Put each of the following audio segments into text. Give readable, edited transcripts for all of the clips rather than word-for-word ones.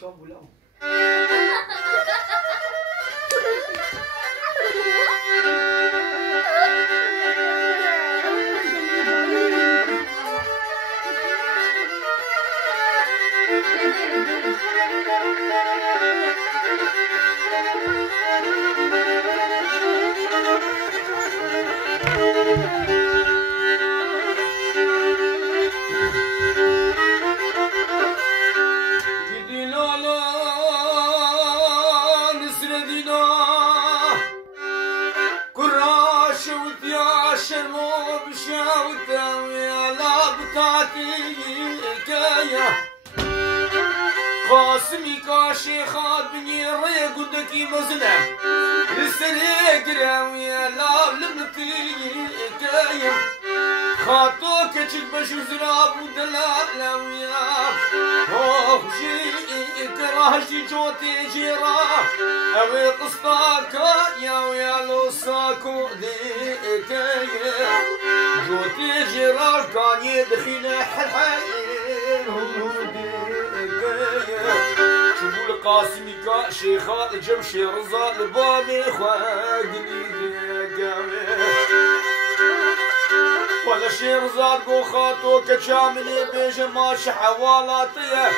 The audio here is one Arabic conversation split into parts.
شامبولا قاسمي كاشي خاد بني ريق ودكي مزنة لسريق راوية لا لمتي كايم خاطوك تشك بشو زراب ودلال لاوية اوه شي كراهشي جوتي جيرا اوي قصتاك يا ويا لو ساكو دي كايم جوتي جيرا كان يدخل حلحين شبول قاسمي كا شيخات جمشي رزا لبابي خواقني ديقامي ولا شي رزا قوخاتو كشاملي بيجي ماشي حوالاتي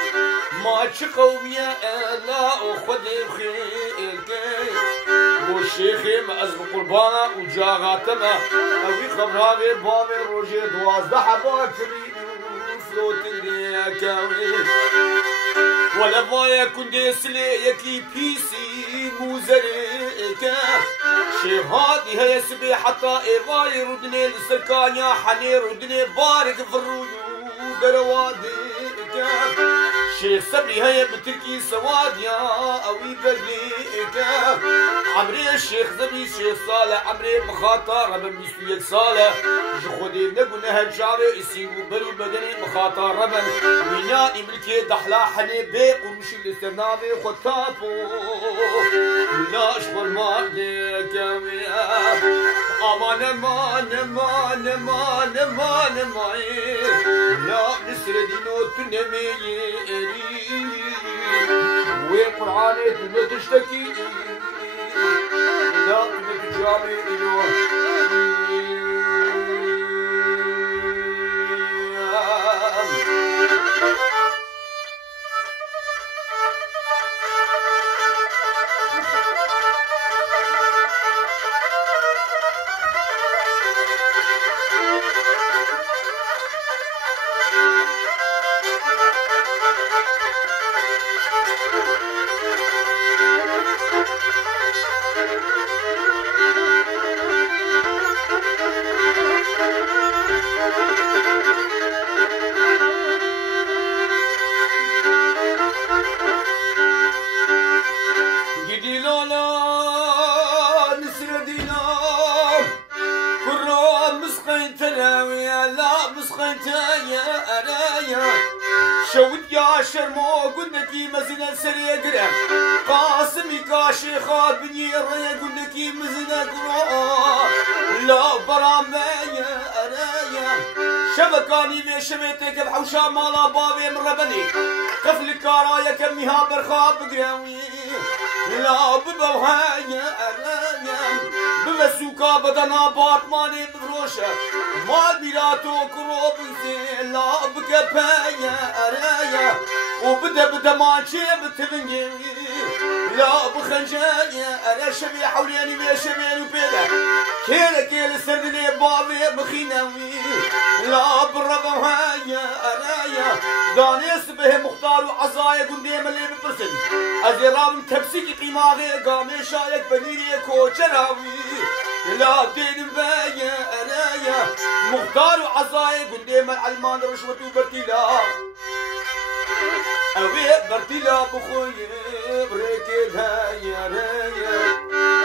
ماشي قومية لا أخذي بخيلكي والشيخي مأزم قربانا وجاغاتما أبي خبراني بابي روجي دوازده حباكري فلوت ديقامي ولا بايا كندي سلي يكي بيسي موزريكا شي هادي هي سبي حتى ايفاي ردني السركانيا حني ردني بارك في الريود رواديكا شيخ سبري هي بتركي سواديا اوي بليكا عمري الشيخ زبي شيخ صالح عمري مخاطر ربن بيسويك صالح جخودي نقولها الجاري يسيبو بري بدني مخاطر ربن ويناني ملكي دحلا حني بيق ومشي الاستنابي خطابو ولا اشبر مالك يا امان امان امان امان امان امان لا نسر دينو تنمي وقرآني تنو تشتكي لا تنو تجامي شود يا شرمو قلنكي مزنا سريع قرم قاسمي كاشي خاد بني الريا قلنكي مزنا قرام لا برامية أرايا شبكاني في شبيتك بحوشا مالا بابي من ربني قفل كارايا كميها برخاب قراوي لا ببوهايا أرايا بمسوكا بدنا باطماني بفروشة مال بيلاتو كروب زين لا بكبايا أرايا وبدا ماشي بتبنجي لا بخنجايا أرا شبي حوليني بيا شبيني وبيدا كيلا سردني بابي بخيناوي لا بالربوهايا أرايا دانيس به مختار وعزايا قنديم اللي ببرسل أزيرام تبسيكي قيماغي قامي شايك بنيري كوشراوي لا دين بايا أرايا مختار وعزايا قنديم العلمان رشوة وبرتيلا أوي برتيلا بخوي بريكي هايا رايا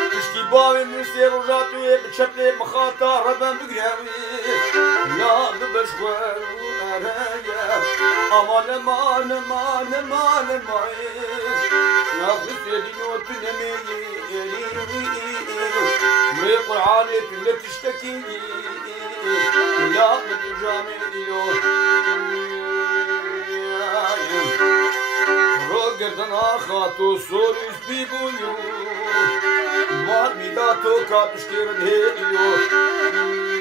تشكي بابي من سير وجاتوي بتشبلي مخاطر ربان بقراوي لا ببشوار ورايا أمان أمان أمان أمان أمان لا بسيدينو تنمي مي قرآني كل تشتكي لا بتجامي روقر دنا خاتو سوریس بیبویو مار میدا تو کاتشتیر دیو